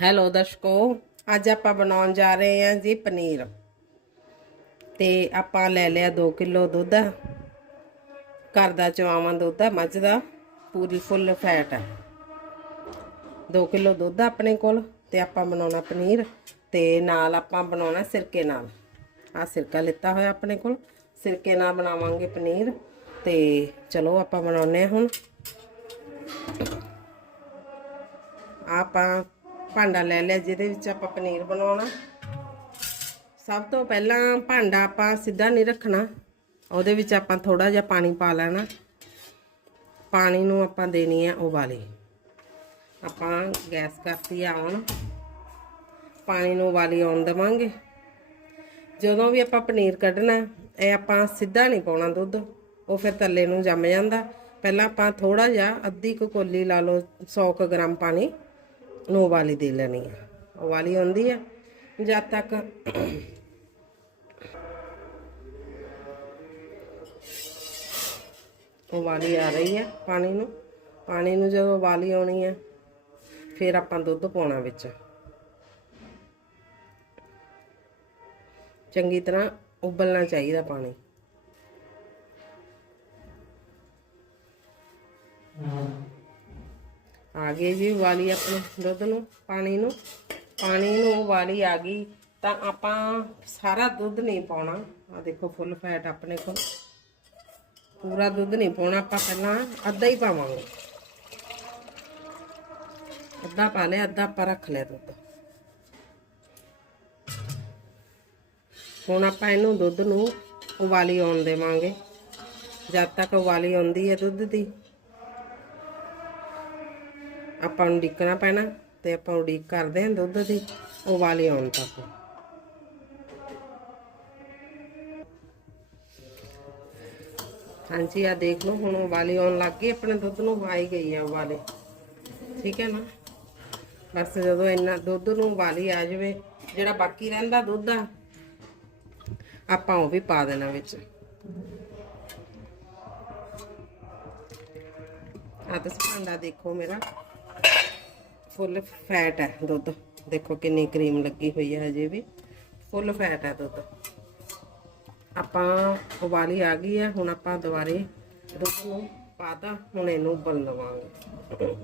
Hello ਦਰਸ਼ਕੋ, ਅੱਜ ਆਪਾਂ ਬਣਾਉਣ ਜਾ ਰਹੇ ਹਾਂ ਜੀ ਪਨੀਰ। ਤੇ ਆਪਾਂ ਲੈ ਲਿਆ 2 ਕਿਲੋ ਦੁੱਧ, ਘਰ ਦਾ ਚਵਾਵਾਂ ਦੁੱਧ ਹੈ ਮੱਝ ਦਾ, ਪੂਰੀ ਫੁੱਲ ਫੈਟ ਹੈ 2 ਕਿਲੋ ਦੁੱਧ ਆਪਣੇ ਕੋਲ, ਤੇ ਆਪਾਂ ਬਣਾਉਣਾ ਪਨੀਰ, ਤੇ ਨਾਲ ਆਪਾਂ ਬਣਾਉਣਾ ਸਿਰਕੇ ਨਾਲ। ਆ ਸਿਰਕਾ ਲਿੱਤਾ ਹੋਇਆ ਆਪਣੇ ਕੋਲ, ਸਿਰਕੇ ਨਾਲ ਬਣਾਵਾਂਗੇ ਪਨੀਰ, ਤੇ ਚਲੋ ਆਪਾਂ ਬਣਾਉਨੇ ਆ ਹੁਣ। ਆਪਾਂ ਭਾਂਡਾ ਲੈ ਲਿਆ, ਜਿਹਦੇ ਵਿੱਚ ਆਪਾਂ ਪਨੀਰ ਬਣਾਉਣਾ। ਸਭ ਤੋਂ ਪਹਿਲਾਂ ਭਾਂਡਾ ਆਪਾਂ ਸਿੱਧਾ ਨਹੀਂ ਰੱਖਣਾ। ਉਹਦੇ ਵਿੱਚ ਆਪਾਂ ਥੋੜਾ ਜਿਹਾ ਪਾਣੀ ਪਾ ਲੈਣਾ। ਪਾਣੀ ਨੂੰ ਆਪਾਂ ਦੇਣੀ ਹੈ ਉਬਾਲੀ। ਆਪਾਂ ਗੈਸ ਕਰਤੀ ਆ ਹੁਣ ਪਾਣੀ ਨੂੰ ਉਬਾਲੀ ਆਉਣ ਦੇਵਾਂਗੇ। ਜਦੋਂ ਵੀ ਆਪਾਂ ਪਨੀਰ ਕੱਢਣਾ, ਇਹ ਆਪਾਂ ਸਿੱਧਾ ਨਹੀਂ ਪਾਉਣਾ ਦੁੱਧ। ਉਹ ਫਿਰ ਥੱਲੇ ਨੂੰ ਜੰਮ ਜਾਂਦਾ। ਪਹਿਲਾਂ ਆਪਾਂ ਥੋੜਾ ਜਿਹਾ ਅੱਧੀ ਕੁ ਕੋਲੀ ਲਾ ਲਓ 100 ਕੁ ਗ੍ਰਾਮ ਪਾਣੀ। ਨੂੰ ਉਬਾਲੀ ਦੇ ਲੈਣੀ ਹੈ ਉਬਾਲੀ ਆਉਂਦੀ ਹੈ ਜਦ ਤੱਕ ਉਬਾਲੀ ਆ ਰਹੀ ਹੈ ਪਾਣੀ ਨੂੰ। ਪਾਣੀ ਨੂੰ ਜਦੋਂ ਉਬਾਲੀ ਆਉਣੀ ਹੈ ਫਿਰ ਆਪਾਂ ਦੁੱਧ ਪਾਉਣਾ ਵਿੱਚ। ਚੰਗੀ ਤਰ੍ਹਾਂ ਉਬਲਣਾ ਚਾਹੀਦਾ ਪਾਣੀ। ਆ ਗਈ ਜੀ ਉਬਾਲੀ ਆਪਣੇ ਦੁੱਧ ਨੂੰ, ਪਾਣੀ ਨੂੰ। ਪਾਣੀ ਨੂੰ ਉਬਾਲੀ ਆ ਗਈ। ਤਾਂ ਆਪਾਂ ਸਾਰਾ ਦੁੱਧ ਨਹੀਂ ਪਾਉਣਾ। ਆ ਦੇਖੋ ਫੁੱਲ ਫੈਟ ਆਪਣੇ ਕੋਲ। ਪੂਰਾ ਦੁੱਧ ਨਹੀਂ ਪਾਉਣਾ, ਆਪਾਂ ਪਹਿਲਾਂ ਅੱਧਾ ਹੀ ਪਾਵਾਂਗੇ। ਅੱਧਾ ਪਾ ਲਿਆ, ਅੱਧਾ ਆਪਾਂ ਰੱਖ ਲਿਆ ਦੁੱਧ। ਹੁਣ ਆਪਾਂ ਇਹਨੂੰ ਦੁੱਧ ਨੂੰ ਉਬਾਲੀ ਆਉਣ ਦੇਵਾਂਗੇ। ਜਦ ਤੱਕ ਉਬਾਲੀ ਆਉਂਦੀ ਹੈ ਦੁੱਧ ਦੀ। ਆਪਾਂ ਨੂੰ ਡਿੱਕਣਾ ਪੈਣਾ ਤੇ ਆਪਾਂ ਉਡੀਕ ਕਰਦੇ ਹਾਂ ਦੁੱਧ ਦੀ ਉਬਾਲੀ ਆਉਣ ਤੱਕ। ਹਾਂਜੀ ਆ ਦੇਖ ਲਓ, ਹੁਣ ਉਬਾਲੀ ਆਉਣ ਲੱਗ ਗਈ, ਆਪਣੇ ਦੁੱਧ ਨੂੰ ਆਈ ਗਈ ਆ ਉਬਾਲੇ। ਠੀਕ ਹੈ ਨਾ? ਬਸ ਜਦੋਂ ਇੰਨਾ ਦੁੱਧ ਨੂੰ ਉਬਾਲੀ ਆ ਜਾਵੇ, ਜਿਹੜਾ ਬਾਕੀ ਰਹਿੰਦਾ ਦੁੱਧ ਆ, ਆਪਾਂ ਉਹ ਵੀ ਪਾ ਦੇਣਾ ਵਿੱਚ। ਆ ਤਾਂ ਭਾਂਡਾ ਦੇਖੋ ਮੇਰਾ। ਫੁੱਲ ਫੈਟ ਹੈ ਦੁੱਧ। ਦੇਖੋ ਕਿੰਨੀ ਕਰੀਮ ਲੱਗੀ ਹੋਈ ਹੈ ਹਜੇ ਵੀ। ਫੁੱਲ ਫੈਟ ਹੈ ਦੁੱਧ। ਆਪਾਂ ਉਬਾਲੀ ਆ ਗਈ ਹੈ, ਹੁਣ ਆਪਾਂ ਦੁਬਾਰੇ ਦੁੱਧ ਨੂੰ ਪਾਤਾ, ਹੁਣ ਇਹਨੂੰ ਉਬਲ ਲਵਾਂਗੇ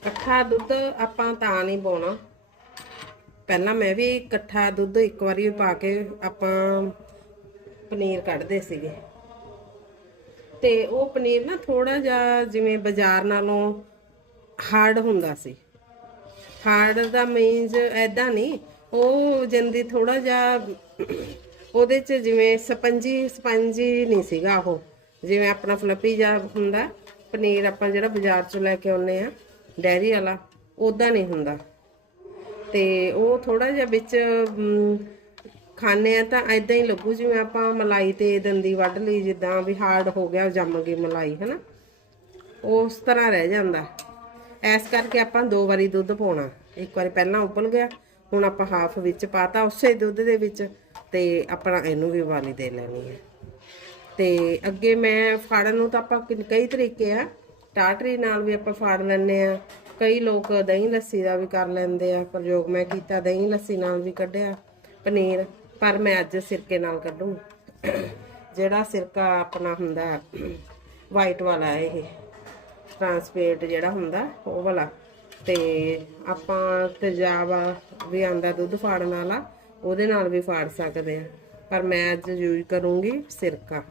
ਇਕੱਠਾ ਦੁੱਧ ਆਪਾਂ ਤਾਂ ਨਹੀਂ ਪਾਉਣਾ। ਪਹਿਲਾਂ ਮੈਂ ਵੀ ਇਕੱਠਾ ਦੁੱਧ ਇੱਕ ਵਾਰੀ ਪਾ ਕੇ ਆਪਾਂ ਪਨੀਰ ਕੱਢਦੇ ਸੀਗੇ। ਤੇ ਉਹ ਪਨੀਰ ਨਾ ਥੋੜਾ ਜਿਹਾ ਜਿਵੇਂ ਬਾਜ਼ਾਰ ਨਾਲੋਂ ਹਾਰਡ ਹੁੰਦਾ ਸੀ। ਹਾਰਡ ਦਾ ਮੀਨਸ ਐਦਾਂ ਨਹੀਂ, ਉਹ ਜੰਦੀ ਥੋੜਾ ਜਿਹਾ ਉਹਦੇ ਚ ਜਿਵੇਂ ਸਪੰਜੀ ਸਪੰਜੀ ਨਹੀਂ ਸੀਗਾ ਉਹ। ਜਿਵੇਂ ਆਪਣਾ ਫਲੱਪੀ ਜਿਹਾ ਹੁੰਦਾ, ਪਨੀਰ ਆਪਾਂ ਜਿਹੜਾ ਬਾਜ਼ਾਰ ਚੋਂ ਲੈ ਕੇ ਆਉਨੇ ਆ ਡੈਰੀ ਵਾਲਾ ਉਦਾਂ ਨਹੀਂ ਹੁੰਦਾ। ਤੇ ਉਹ ਥੋੜਾ ਜਿਹਾ ਵਿੱਚ ਮ, ਖਾਣੇ ਆ ਤਾਂ ਐਦਾਂ ਹੀ ਲੱਗੂ ਜਿਵੇਂ ਆਪਾਂ ਮਲਾਈ ਤੇ ਦੰਦੀ ਵੱਢ ਲਈ ਜਿੱਦਾਂ ਵੀ ਹਾਰਡ ਹੋ ਗਿਆ ਜੰਮ ਗਈ ਮਲਾਈ ਹਨਾ। ਉਸ ਤਰ੍ਹਾਂ ਰਹਿ ਜਾਂਦਾ। ਐਸ ਕਰਕੇ ਆਪਾਂ ਦੋ ਵਾਰੀ ਦੁੱਧ ਪਾਉਣਾ। ਇੱਕ ਵਾਰੀ ਪਹਿਲਾਂ ਉਬਲ ਗਿਆ ਹੁਣ ਆਪਾਂ ਹਾਫ ਵਿੱਚ ਪਾਤਾ ਉਸੇ ਦੁੱਧ ਦੇ ਵਿੱਚ ਤੇ ਆਪਣਾ ਇਹਨੂੰ ਵੀ ਉਬਾਲੀ ਦੇ ਲੈਣੀ ਹੈ। ਤੇ ਅੱਗੇ ਮੈਂ ਫਾੜਨ ਨੂੰ ਤਾਂ ਆਪਾਂ ਕਈ ਤਰੀਕੇ ਆ। ਟਾਟਰੀ ਨਾਲ ਵੀ ਆਪਾਂ ਫਾੜ ਲੈਂਦੇ ਆ ਕਈ ਲੋਕ ਦਹੀਂ ਲੱਸੀ ਦਾ ਵੀ ਕਰ ਲੈਂਦੇ ਆ। ਪ੍ਰਯੋਗ ਮੈਂ ਕੀਤਾ, ਦਹੀਂ ਲੱਸੀ ਨਾਲ ਵੀ ਕੱਢਿਆ, ਪਨੀਰ, ਪਰ ਮੈਂ ਅੱਜ ਸਿਰਕੇ ਨਾਲ ਕੱਢੂ। ਜਿਹੜਾ ਸਿਰਕਾ ਆਪਣਾ ਹੁੰਦਾ ਵਾਈਟ ਵਾਲਾ ਇਹ ਟਰਾਂਸਪੇਰਟ ਜਿਹੜਾ ਹੁੰਦਾ, ਉਹ ਵਾਲਾ। ਤੇ ਆਪਾਂ ਤੇਜ਼ਾਬ ਵੀ ਆਂਦਾ ਦੁੱਧ ਫਾੜਨ ਵਾਲਾ, ਉਹਦੇ ਨਾਲ ਵੀ ਫਾੜ ਸਕਦੇ ਆ ਪਰ ਮੈਂ ਅੱਜ ਯੂਜ਼ ਕਰੂੰਗੀ ਸਿਰਕਾ,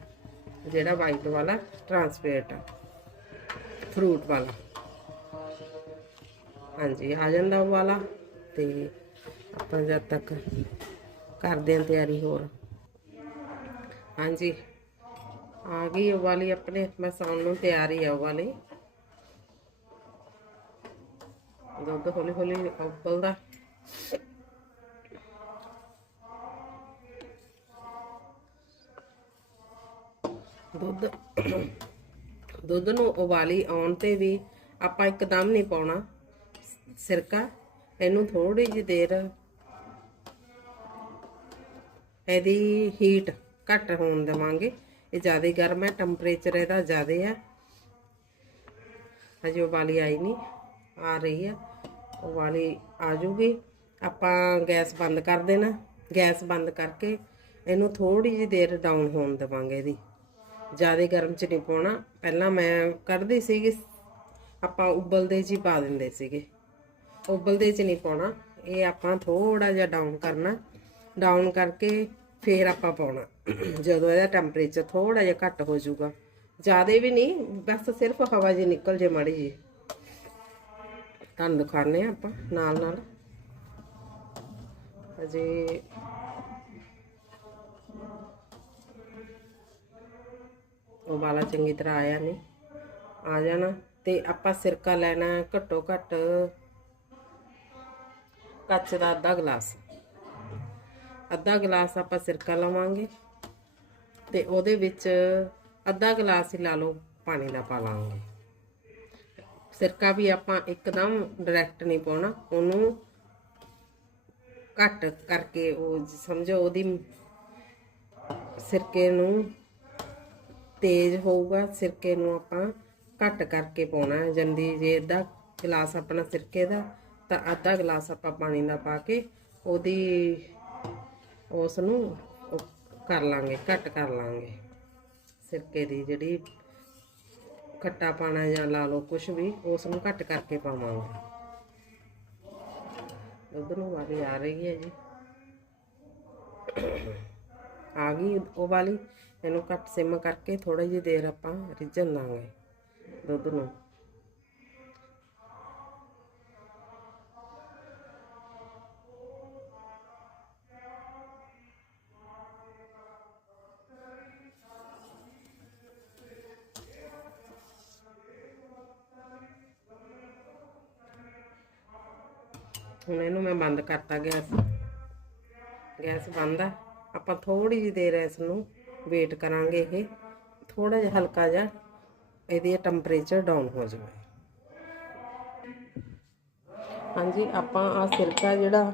ਜਿਹੜਾ ਵਾਈਟ ਵਾਲਾ ਟਰਾਂਸਪੇਰਟ ਆ। ਫਰੂਟ ਵਾਲਾ। ਹਾਂਜੀ, ਆ ਜਾਂਦਾ ਉਹ ਵਾਲਾ ਤੇ ਆਪਾਂ ਜਦ ਤੱਕ ਕਰਦੇ ਹਾਂ ਤਿਆਰੀ ਹੋਰ। ਹਾਂਜੀ, ਆ ਗਈ ਉਹ ਵਾਲੀ ਆਪਣੇ, ਮੈਂ ਸਾਉਣ ਨੂੰ ਤਿਆਰੀ ਆ ਉਹ ਵਾਲੀ। ਦੁੱਧ ਹੌਲੀ ਹੌਲੀ ਉਬਲਦਾ। ਦੁੱਧ ਦੁੱਧ ਨੂੰ ਉਬਾਲੀ ਆਉਣ ਤੇ ਵੀ ਆਪਾਂ ਇੱਕਦਮ ਨਹੀਂ ਪਾਉਣਾ। ਸਿਰਕਾ, ਇਹਨੂੰ ਥੋੜੀ ਜਿਹੀ ਦੇਰ ਇਹਦੀ ਹੀਟ ਘੱਟ ਹੋਣ ਦੇਵਾਂਗੇ। ਇਹ ਜ਼ਿਆਦਾ ਗਰਮ ਹੈ ਟੈਂਪਰੇਚਰ ਇਹਦਾ ਜ਼ਿਆਦਾ ਹੈ। ਹਜੇ ਉਬਾਲੀ ਆਈ ਨਹੀਂ, ਆ ਰਹੀ ਹੈ। ਉਬਾਲੀ ਆ ਜੂਗੀ। ਆਪਾਂ ਗੈਸ ਬੰਦ ਕਰ ਦੇਣਾ। ਗੈਸ ਬੰਦ ਕਰਕੇ ਇਹਨੂੰ ਥੋੜੀ ਜਿਹੀ ਦੇਰ ਡਾਊਨ ਹੋਣ ਦੇਵਾਂਗੇ ਇਹਦੀ। ਜ਼ਿਆਦਾ ਗਰਮ ਚ ਨਹੀਂ ਪਾਉਣਾ। ਪਹਿਲਾਂ ਮੈਂ ਕੱਢਦੀ ਸੀਗੀ। ਆਪਾਂ ਉਬਲਦੇ 'ਚ ਹੀ ਪਾ ਦਿੰਦੇ ਸੀਗੇ। ਉਬਲਦੇ 'ਚ ਨਹੀਂ ਪਾਉਣਾ। ਇਹ ਆਪਾਂ ਥੋੜਾ ਜਿਹਾ ਡਾਊਨ ਕਰਨਾ। ਡਾਊਨ ਕਰਕੇ ਫੇਰ ਆਪਾਂ ਪਾਉਣਾ। ਜਦੋਂ ਇਹਦਾ ਟੈਂਪਰੇਚਰ ਥੋੜਾ ਜਿਹਾ ਘੱਟ ਹੋ ਜਾਊਗਾ। ਜ਼ਿਆਦਾ ਵੀ ਨਹੀਂ, ਬਸ ਸਿਰਫ ਹਵਾ ਜੀ ਨਿਕਲ ਜੇ ਮਾੜੀ ਜੀ ਤੁਹਾਨੂੰ ਦਿਖਾਣੇ ਆ ਆਪਾਂ ਨਾਲ ਨਾਲ ਅਜੇ ਉਬਾਲਾ ਚੰਗੀ ਤਰ੍ਹਾਂ ਆਇਆ ਨਹੀਂ। ਆ ਜਾਣਾ ਤੇ ਆਪਾਂ ਸਿਰਕਾ ਲੈਣਾ ਘੱਟੋ ਘੱਟ ਕੱਚ ਦਾ ਅੱਧਾ ਗਲਾਸ। ਅੱਧਾ ਗਲਾਸ ਆਪਾਂ ਸਿਰਕਾ ਲਵਾਂਗੇ ਤੇ ਉਹਦੇ ਵਿੱਚ ਅੱਧਾ ਗਲਾਸ ਹੀ ਲਾ ਲਓ ਪਾਣੀ ਦਾ ਪਾ ਲਾਂਗੇ। ਸਿਰਕਾ ਵੀ ਆਪਾਂ ਇੱਕਦਮ ਡਾਇਰੈਕਟ ਨਹੀਂ ਪਾਉਣਾ, ਉਹਨੂੰ ਘੱਟ ਕਰਕੇ ਉਹ ਸਮਝੋ ਉਹਦੀ ਸਿਰਕੇ ਨੂੰ ਤੇਜ਼ ਹੋਊਗਾ ਸਿਰਕੇ ਨੂੰ ਆਪਾਂ ਘੱਟ ਕਰਕੇ ਪਾਉਣਾ ਹੈ। ਜੰਦੀ ਜੇ ਅੱਧਾ ਗਲਾਸ ਆਪਣਾ ਸਿਰਕੇ ਦਾ, ਤਾਂ ਅੱਧਾ ਗਲਾਸ ਆਪਾਂ ਪਾਣੀ ਦਾ ਪਾ ਕੇ ਉਹਦੀ ਉਸ ਨੂੰ ਕਰ ਲਾਂਗੇ, ਘੱਟ ਕਰ ਲਾਂਗੇ। ਸਿਰਕੇ ਦੀ ਜਿਹੜੀ ਖੱਟਾ ਪਾਣਾ ਜਾਂ ਲਾ ਲਓ ਕੁਝ ਵੀ, ਉਸ ਨੂੰ ਘੱਟ ਕਰਕੇ ਪਾਵਾਂਗੇ। ਦੁੱਧ ਨੂੰ ਵਾਲੀ ਆ ਰਹੀ ਹੈ ਜੀ। ਆ ਗਈ ਉਹ ਵਾਲੀ। ਇਹਨੂੰ ਘੱਟ ਸਿਮ ਕਰਕੇ ਥੋੜੀ ਜਿਹੀ ਦੇਰ ਆਪਾਂ ਰਿੱਝਣ ਦਾਂਗੇ ਦੁੱਧ ਨੂੰ। ਹੁਣ ਇਹਨੂੰ ਮੈਂ ਬੰਦ ਕਰਤਾ ਗੈਸ। ਗੈਸ ਬੰਦ ਆ। ਆਪਾਂ ਥੋੜੀ ਜਿਹੀ ਦੇਰ ਇਸ ਨੂੰ ਵੇਟ ਕਰਾਂਗੇ ਇਹ। ਥੋੜਾ ਜਿਹਾ ਹਲਕਾ ਜਿਹਾ ਇਹਦੀ ਟੈਂਪਰੇਚਰ ਡਾਊਨ ਹੋ ਜਾਵੇ। ਹਾਂਜੀ, ਆਪਾਂ ਆ ਸਿਰਕਾ ਜਿਹੜਾ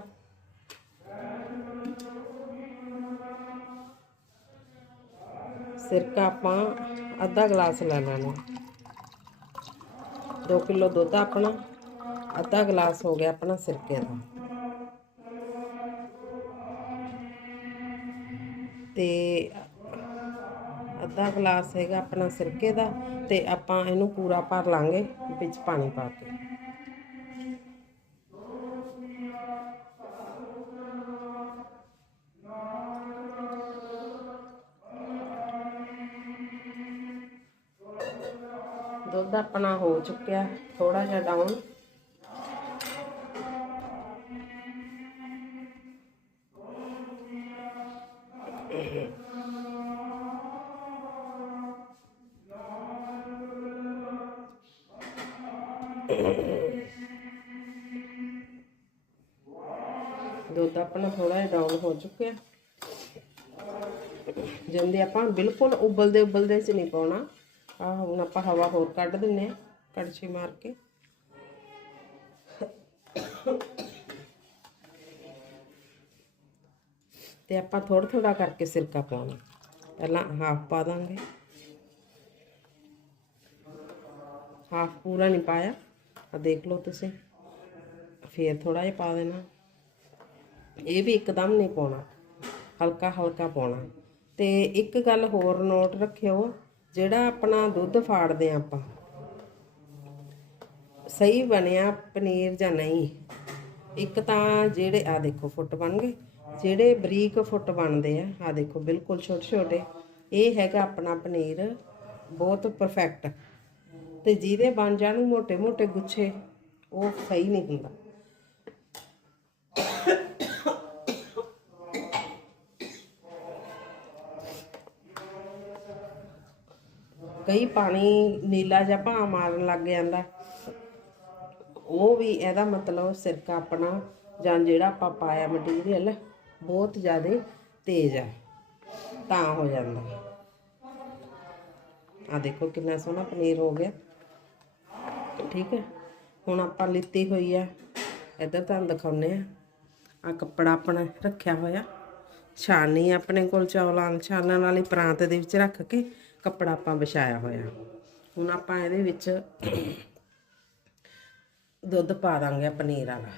ਸਿਰਕਾ ਆਪਾਂ ਅੱਧਾ ਗਲਾਸ ਲੈ ਲੈਣਾ। 2 ਕਿਲੋ ਦੁੱਧ ਆਪਣਾ, ਅੱਧਾ ਗਲਾਸ ਹੋ ਗਿਆ ਆਪਣਾ ਸਿਰਕੇ ਦਾ। ਤੇ ਅੱਧਾ ਗਲਾਸ ਹੈਗਾ ਆਪਣਾ ਸਿਰਕੇ ਦਾ ਤੇ ਆਪਾਂ ਇਹਨੂੰ ਪੂਰਾ ਭਰ ਲਾਂਗੇ ਵਿੱਚ ਪਾਣੀ ਪਾ ਕੇ। ਦੁੱਧ ਆਪਣਾ ਹੋ ਚੁੱਕਿਆ ਥੋੜਾ ਜਿਹਾ ਡਾਊਨ ਬਿਲਕੁਲ ਉਬਲਦੇ ਉਬਲਦੇ ਚ ਨਹੀਂ ਪਾਉਣਾ। ਆ ਹੁਣ ਆਪਾਂ ਹਵਾ ਹੋਰ ਕੱਢ ਦਿੰਨੇ ਆ, ਕੜਛੀ ਮਾਰ ਕੇ। ਤੇ ਆਪਾਂ ਥੋੜਾ ਥੋੜਾ ਕਰਕੇ ਸਿਰਕਾ ਪਾਉਣਾ। ਪਹਿਲਾਂ ਹਾਫ ਪਾ ਦਾਂਗੇ। ਹਾਫ ਪੂਰਾ ਨਹੀਂ ਪਾਇਆ। ਆ ਦੇਖ ਲਓ ਤੁਸੀਂ। ਫੇਰ ਥੋੜਾ ਜਿਹਾ ਪਾ ਦੇਣਾ। ਇਹ ਵੀ ਇੱਕਦਮ ਨਹੀਂ ਪਾਉਣਾ। ਹਲਕਾ ਹਲਕਾ ਪਾਉਣਾ। ਤੇ ਇੱਕ ਗੱਲ ਹੋਰ ਨੋਟ ਰੱਖਿਓ, ਜਿਹੜਾ ਆਪਣਾ ਦੁੱਧ ਫਾੜਦੇ ਆ ਆਪਾਂ। ਸਹੀ ਬਣਿਆ ਪਨੀਰ ਜਾਂ ਨਹੀਂ? ਇੱਕ ਤਾਂ ਜਿਹੜੇ ਆ ਦੇਖੋ ਫੁੱਟ ਬਣ ਗਏ। ਜਿਹੜੇ ਬਰੀਕ ਫੁੱਟ ਬਣਦੇ ਆ ਆ ਦੇਖੋ ਬਿਲਕੁਲ ਛੋਟੇ ਛੋਟੇ। ਇਹ ਹੈਗਾ ਆਪਣਾ ਪਨੀਰ, ਬਹੁਤ ਪਰਫੈਕਟ ਤੇ ਜਿਹਦੇ ਬਣ ਜਾਣ ਮੋٹے ਮੋٹے ਗੁੱਛੇ, ਉਹ ਸਹੀ ਨਹੀਂ ਹੁੰਦਾ। ਕਈ ਪਾਣੀ ਨੀਲਾ ਜਿਹਾ ਭਾਂ ਮਾਰਨ ਲੱਗ ਜਾਂਦਾ। ਉਹ ਵੀ ਇਹਦਾ ਮਤਲਬ ਸਿਰਕਾ ਆਪਣਾ ਜਾਂ ਜਿਹੜਾ ਆਪਾਂ ਪਾਇਆ ਮਟੀਰੀਅਲ ਬਹੁਤ ਜ਼ਿਆਦਾ ਤੇਜ਼ ਹੈ ਤਾਂ ਹੋ ਜਾਂਦਾ। ਆ ਦੇਖੋ ਕਿੰਨਾ ਸੋਹਣਾ ਪਨੀਰ ਹੋ ਗਿਆ। ਠੀਕ ਹੈ, ਹੁਣ ਆਪਾਂ ਲਿੱਤੀ ਹੋਈ ਆ। ਇੱਧਰ ਤੁਹਾਨੂੰ ਦਿਖਾਉਨੇ ਆ ਆ ਕੱਪੜਾ ਆਪਣਾ ਰੱਖਿਆ ਹੋਇਆ। ਛਾਨੀ ਆਪਣੇ ਕੋਲ ਚੌਲਾਂ, ਛਾਨਣ ਵਾਲੀ ਪ੍ਰਾਂਤ ਦੇ ਵਿੱਚ ਰੱਖ ਕੇ। ਕੱਪੜਾ ਆਪਾਂ ਵਿਛਾਇਆ ਹੋਇਆ। ਹੁਣ ਆਪਾਂ ਇਹਦੇ ਵਿੱਚ ਦੁੱਧ ਪਾ ਦਾਂਗੇ ਪਨੀਰ ਵਾਲਾ।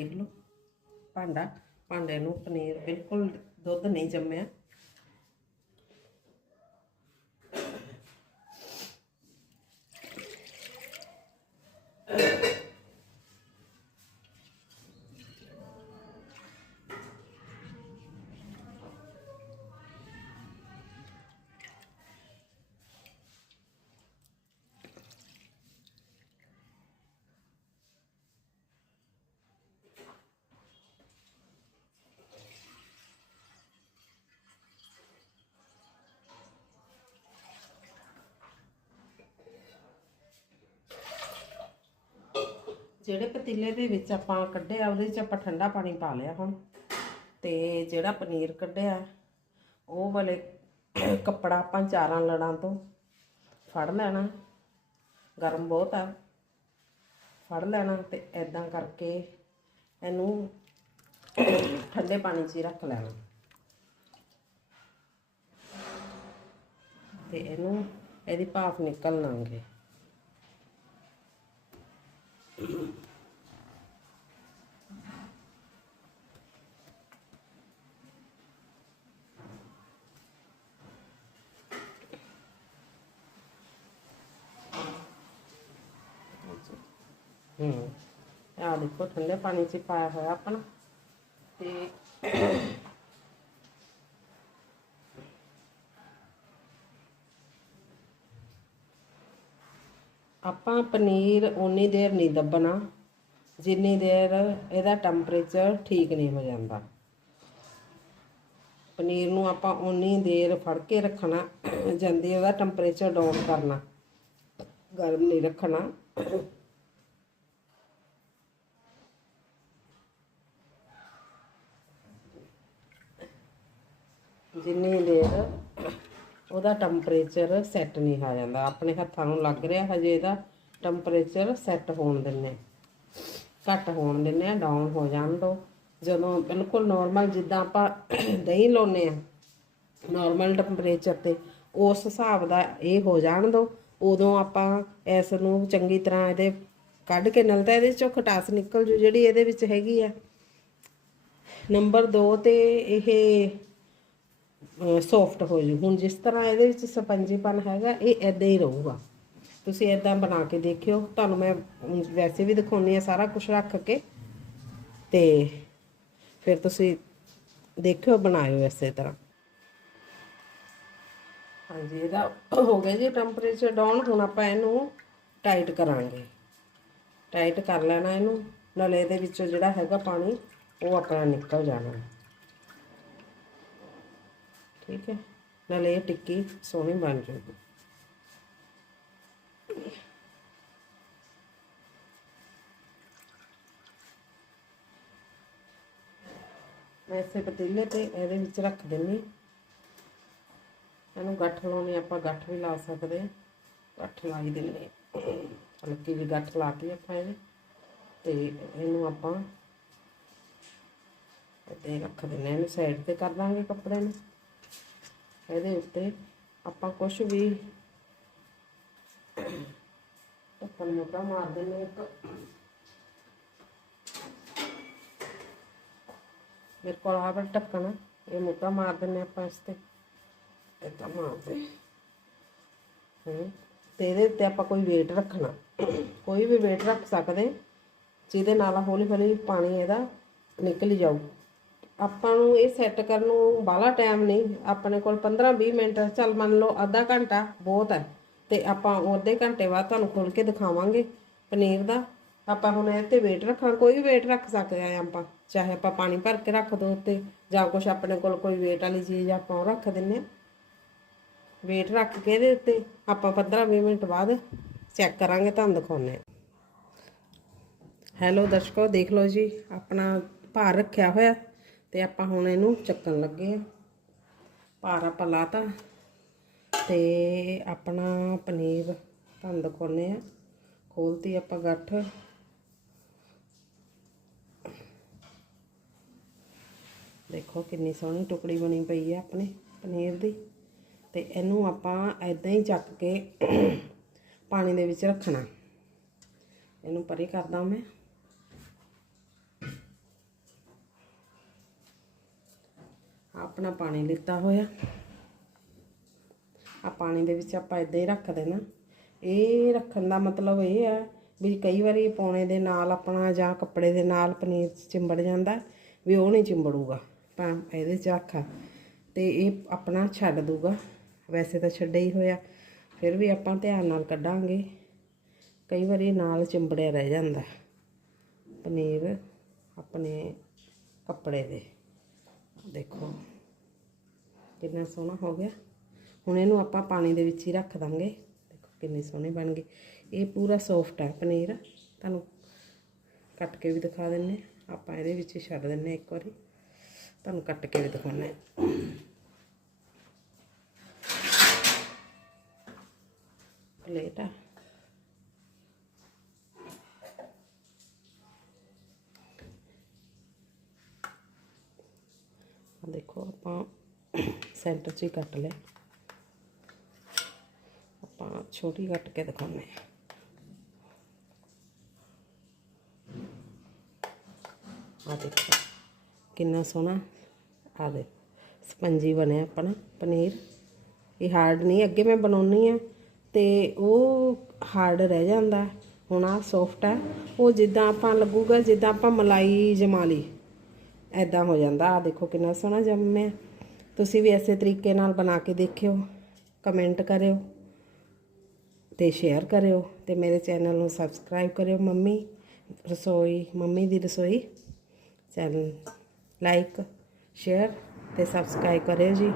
ਦੇਖ ਲਓ। ਭਾਂਡਾ ਭਾਂਡੇ ਨੂੰ ਪਨੀਰ ਬਿਲਕੁਲ ਦੁੱਧ ਨਹੀਂ ਜੰਮਿਆ। ਜਿਹੜੇ ਪਤੀਲੇ ਦੇ ਵਿੱਚ ਆਪਾਂ ਕੱਢਿਆ ਉਹਦੇ ਵਿੱਚ ਆਪਾਂ ਠੰਡਾ ਪਾਣੀ ਪਾ ਲਿਆ ਹੁਣ। ਤੇ ਜਿਹੜਾ ਪਨੀਰ ਕੱਢਿਆ, ਉਹ ਵਾਲੇ ਕੱਪੜਾ ਆਪਾਂ ਚਾਰਾਂ ਲੜਾਂ ਤੋਂ ਫੜ ਲੈਣਾ। ਗਰਮ ਬਹੁਤ ਆ। ਫੜ ਲੈਣਾ ਤੇ ਐਦਾਂ ਕਰਕੇ ਇਹਨੂੰ ਠੰਡੇ ਪਾਣੀ 'ਚ ਹੀ ਰੱਖ ਲੈਣਾ। ਤੇ ਇਹਨੂੰ, ਇਹਦੀ ਭਾਫ ਨਿਕਲ ਲਾਂਗੇ। ਆ ਦੇਖੋ, ਠੰਡੇ ਪਾਣੀ 'ਚ ਪਾਇਆ ਹੋਇਆ ਆਪਣਾ। ਤੇ ਆਪਾਂ ਪਨੀਰ ਉਨੀ ਦੇਰ ਨਹੀਂ ਦੱਬਣਾ, ਜਿੰਨੀ ਦੇਰ ਇਹਦਾ ਟੈਂਪਰੇਚਰ ਠੀਕ ਨਹੀਂ ਹੋ ਜਾਂਦਾ। ਪਨੀਰ ਨੂੰ ਆਪਾਂ ਉਨੀ ਦੇਰ ਫੜ ਕੇ ਰੱਖਣਾ ਜਾਂਦੀ ਉਹਦਾ ਟੈਂਪਰੇਚਰ ਡਾਊਨ ਕਰਨਾ। ਗਰਮ ਨਹੀਂ ਰੱਖਣਾ। ਜਿੰਨੀ ਦੇਰ ਉਹਦਾ ਟੈਂਪਰੇਚਰ ਸੈੱਟ ਨਹੀਂ ਆ ਜਾਂਦਾ। ਆਪਣੇ ਹੱਥਾਂ ਨੂੰ ਲੱਗ ਰਿਹਾ, ਹਜੇ ਇਹਦਾ ਟੈਂਪਰੇਚਰ ਸੈੱਟ ਹੋਣ ਦਿੰਨੇ ਘੱਟ ਹੋਣ ਦਿੰਨੇ ਆ ਡਾਊਨ ਹੋ ਜਾਣ ਦੋ। ਜਦੋਂ ਬਿਲਕੁਲ ਨਾਰਮਲ ਜਿੱਦਾਂ ਆਪਾਂ ਦਹੀਂ ਲਾਉਨੇ ਆ ਨਾਰਮਲ ਟੈਂਪਰੇਚਰ ਤੇ ਉਸ ਹਿਸਾਬ ਦਾ ਇਹ ਹੋ ਜਾਣ ਦੋ। ਉਦੋਂ ਆਪਾਂ ਇਸ ਨੂੰ ਚੰਗੀ ਤਰ੍ਹਾਂ ਇਹਦੇ ਕੱਢ ਕੇ, ਨਾਲ ਤਾਂ ਇਹਦੇ ਚੋਂ ਖਟਾਸ ਨਿਕਲ ਜੂ ਜਿਹੜੀ ਇਹਦੇ ਵਿੱਚ ਹੈਗੀ ਆ। ਨੰਬਰ 2 ਤੇ ਇਹ ਸੌਫਟ ਹੋ ਜੂ। ਹੁਣ ਜਿਸ ਤਰ੍ਹਾਂ ਇਹਦੇ ਵਿੱਚ ਸਪੰਜੀਪਨ ਹੈਗਾ, ਇਹ ਐਦਾਂ ਹੀ ਰਹੂਗਾ। ਤੁਸੀਂ ਐਦਾਂ ਬਣਾ ਕੇ ਦੇਖਿਓ। ਤੁਹਾਨੂੰ ਮੈਂ ਵੈਸੇ ਵੀ ਦਿਖਾਉਣੀ ਆ ਸਾਰਾ ਕੁਝ ਰੱਖ ਕੇ। ਤੇ ਫਿਰ ਤੁਸੀਂ ਦੇਖਿਓ, ਬਣਾਇਓ ਇਸੇ ਤਰ੍ਹਾਂ। ਹਾਂਜੀ, ਇਹਦਾ ਹੋ ਗਿਆ ਜੀ ਟੈਂਪਰੇਚਰ ਡਾਊਨ ਹੁਣ ਆਪਾਂ ਇਹਨੂੰ ਟਾਈਟ ਕਰਾਂਗੇ। ਟਾਈਟ ਕਰ ਲੈਣਾ ਇਹਨੂੰ। ਨਾਲੇ ਇਹਦੇ ਵਿੱਚੋਂ ਜਿਹੜਾ ਹੈਗਾ ਪਾਣੀ, ਉਹ ਆਪਣਾ ਨਿਕਲ ਜਾਣਾ। ਠੀਕ ਹੈ। ਨਾਲੇ ਇਹ ਟਿੱਕੀ ਸੋਹਣੀ ਬਣ ਜਾਊਗੀ। ਮੈਂ ਇਸੇ ਪਤੀਲੇ ਤੇ ਇਹਦੇ ਵਿੱਚ ਰੱਖ ਦਿੰਨੀ ਇਹਨੂੰ ਗੱਠ ਲਾਉਣੀ, ਆਪਾਂ ਗੱਠ ਵੀ ਲਾ ਸਕਦੇ ਹਾਂ। ਗੱਠ ਲਾਈ ਦਿੰਨੇ ਹਲਕੀ ਜਿਹੀ ਗੱਠ ਲਾ ਕੇ ਆਪਾਂ ਇਹਦੇ। ਤੇ ਇਹਨੂੰ ਆਪਾਂ ਇੱਥੇ ਰੱਖ ਦਿੰਨੇ ਇਹਨੂੰ ਸਾਈਡ ਤੇ ਕਰ ਦਾਂਗੇ ਕੱਪੜੇ ਨੂੰ। ਇਹਦੇ ਉੱਤੇ ਆਪਾਂ ਕੁਝ ਵੀ ਢੱਕਣ ਮੋਟਾ ਮਾਰ ਦਿੰਨੇ ਇੱਕ। ਮੇਰੇ ਕੋਲ ਆ ਬੜਾ ਢੱਕਣ ਇਹ ਮੋਟਾ ਮਾਰ ਦਿੰਨੇ ਆਪਾਂ ਇਸ ਤੇ। ਏਦਾਂ ਮਾਰਦੇ ਹੂੰ, ਤੇ ਇਹਦੇ ਉੱਤੇ ਆਪਾਂ ਕੋਈ weight ਰੱਖਣਾ। ਕੋਈ ਵੀ weight ਰੱਖ ਸਕਦੇ ਜਿਹਦੇ ਨਾਲ ਹੌਲੀ ਹੌਲੀ ਪਾਣੀ ਇਹਦਾ ਨਿਕਲ ਜਾਊ। ਆਪਾਂ ਨੂੰ ਇਹ ਸੈੱਟ ਕਰਨ ਨੂੰ ਬਾਹਲਾ ਟਾਈਮ ਨਹੀਂ। ਆਪਣੇ ਕੋਲ 15-20 ਮਿੰਟ। ਚੱਲ ਮੰਨ ਲਓ ਅੱਧਾ ਘੰਟਾ ਬਹੁਤ ਹੈ। ਤੇ ਆਪਾਂ ਉਹ ਅੱਧੇ ਘੰਟੇ ਬਾਅਦ ਤੁਹਾਨੂੰ ਖੋਲ ਕੇ ਦਿਖਾਵਾਂਗੇ ਪਨੀਰ ਦਾ। ਆਪਾਂ ਹੁਣ ਇਹ ਤੇ ਵੇਟ ਰੱਖਣਾ ਕੋਈ ਵੀ ਵੇਟ ਰੱਖ ਸਕਦੇ ਆ ਆਪਾਂ। ਚਾਹੇ ਆਪਾਂ ਪਾਣੀ ਭਰ ਕੇ ਰੱਖ ਦੋ ਉੱਤੇ, ਜਾਂ ਕੁਝ ਆਪਣੇ ਕੋਲ ਕੋਈ ਵੇਟ ਵਾਲੀ ਚੀਜ਼ ਆਪਾਂ ਉਹ ਰੱਖ ਦਿੰਨੇ ਆ ਵੇਟ ਰੱਖ ਕੇ ਇਹਦੇ ਉੱਤੇ ਆਪਾਂ 15-20 ਮਿੰਟ ਬਾਅਦ ਚੈੱਕ ਕਰਾਂਗੇ, ਤੁਹਾਨੂੰ ਦਿਖਾਉਨੇ ਆ ਹੈਲੋ ਦਰਸ਼ਕੋ, ਦੇਖ ਲਓ ਜੀ, ਆਪਣਾ ਭਾਰ ਰੱਖਿਆ ਹੋਇਆ। ਤੇ ਆਪਾਂ ਹੁਣ ਇਹਨੂੰ ਚੱਕਣ ਲੱਗੇ ਆ। ਭਾਰ ਆਪਾਂ ਲਾਤਾ ਤੇ ਆਪਣਾ ਪਨੀਰ ਤੁਹਾਨੂੰ ਦਿਖਾਉਨੇ ਆ। ਖੋਲਤੀ ਆਪਾਂ ਗੱਠ। ਦੇਖੋ ਕਿੰਨੀ ਸੋਹਣੀ ਟੁਕੜੀ ਬਣੀ ਪਈ ਹੈ ਆਪਣੇ ਪਨੀਰ ਦੀ। ਤੇ ਇਹਨੂੰ ਆਪਾਂ ਐਦਾਂ ਹੀ ਚੱਕ ਕੇ ਪਾਣੀ ਦੇ ਵਿੱਚ ਰੱਖਣਾ। ਇਹਨੂੰ ਪਰੇ ਕਰਦਾ ਮੈਂ। ਆਪਣਾ ਪਾਣੀ ਲਿੱਤਾ ਹੋਇਆ। ਆ ਪਾਣੀ ਦੇ ਵਿੱਚ ਆਪਾਂ ਇਦਾਂ ਹੀ ਰੱਖ ਦੇਣਾ। ਇਹ ਰੱਖਣ ਦਾ ਮਤਲਬ ਇਹ ਹੈ ਵੀ ਕਈ ਵਾਰੀ ਪਾਉਣੇ ਦੇ ਨਾਲ ਆਪਣਾ ਜਾਂ ਕੱਪੜੇ ਦੇ ਨਾਲ ਪਨੀਰ ਚਿੰਬੜ ਜਾਂਦਾ, ਵੀ ਉਹ ਨਹੀਂ ਚਿੰਬੜੂਗਾ। ਤਾਂ ਇਹਦੇ 'ਚ ਰੱਖਾ। ਤੇ ਇਹ ਆਪਣਾ ਛੱਡ ਦੂਗਾ। ਵੈਸੇ ਤਾਂ ਛੱਡਿਆ ਹੀ ਹੋਇਆ। ਫਿਰ ਵੀ ਆਪਾਂ ਧਿਆਨ ਨਾਲ ਕੱਢਾਂਗੇ। ਕਈ ਵਾਰੀ ਨਾਲ ਚਿੰਬੜਿਆ ਰਹਿ ਜਾਂਦਾ। ਪਨੀਰ ਆਪਣੇ ਕੱਪੜੇ ਦੇ। ਦੇਖੋ। ਕਿੰਨਾ ਸੋਹਣਾ ਹੋ ਗਿਆ। ਹੁਣ ਇਹਨੂੰ ਆਪਾਂ ਪਾਣੀ ਦੇ ਵਿੱਚ ਹੀ ਰੱਖ ਦਾਂਗੇ। ਦੇਖੋ ਕਿੰਨੀ ਸੋਹਣੀ ਬਣ ਗਈ ਇਹ ਪੂਰਾ ਸੌਫਟ ਹੈ ਪਨੀਰ। ਤੁਹਾਨੂੰ ਕੱਟ ਕੇ ਵੀ ਦਿਖਾ ਦਿੰਨੇ ਹਾਂ। ਆਪਾਂ ਇਹਦੇ ਵਿੱਚ ਹੀ ਛੱਡ ਦਿੰਨੇ ਹਾਂ ਇੱਕ ਵਾਰੀ। ਤੁਹਾਨੂੰ ਕੱਟ ਕੇ ਵੀ ਦਿਖਾਉਣਾ ਪਲੇਟ ਆ ਆਹ ਦੇਖੋ ਆਪਾਂ ਸੈਂਟਰ 'ਚ ਹੀ ਕੱਟ ਲਿਆ। ਆਪਾਂ ਛੋਟੀ ਕੱਟ ਕੇ ਦਿਖਾਉਂਦੇ ਹਾਂ। ਆ ਦੇਖੋ, ਕਿੰਨਾ ਸੋਹਣਾ ਆ ਦੇ ਸਪੰਜੀ ਬਣਿਆ ਆਪਣਾ ਪਨੀਰ। ਇਹ ਹਾਰਡ ਨਹੀਂ, ਅੱਗੇ ਮੈਂ ਬਣਾਉਣੀ ਆ ਤੇ ਉਹ ਹਾਰਡ ਰਹਿ ਜਾਂਦਾ। ਹੁਣ ਆ ਸੌਫਟ ਹੈ ਉਹ ਜਿੱਦਾਂ ਆਪਾਂ ਲੱਗੂਗਾ, ਜਿੱਦਾਂ ਆਪਾਂ ਮਲਾਈ ਜਮਾ ਲਈ। ਐਦਾਂ ਹੋ ਜਾਂਦਾ ਆ ਦੇਖੋ ਕਿੰਨਾ ਸੋਹਣਾ ਜੰਮਿਆ। ਤੁਸੀਂ ਵੀ ਐਸੇ ਤਰੀਕੇ ਨਾਲ ਬਣਾ ਕੇ ਦੇਖਿਓ ਕਮੈਂਟ ਕਰਿਓ ਤੇ ਸ਼ੇਅਰ ਕਰਿਓ ਤੇ ਮੇਰੇ ਚੈਨਲ ਨੂੰ ਸਬਸਕ੍ਰਾਈਬ ਕਰਿਓ ਮੰਮੀ ਰਸੋਈ, ਮੰਮੀ ਦੀ ਰਸੋਈ ਚੈਨਲ ਲਾਈਕ ਸ਼ੇਅਰ ਤੇ ਸਬਸਕ੍ਰਾਈਬ ਕਰਿਓ ਜੀ।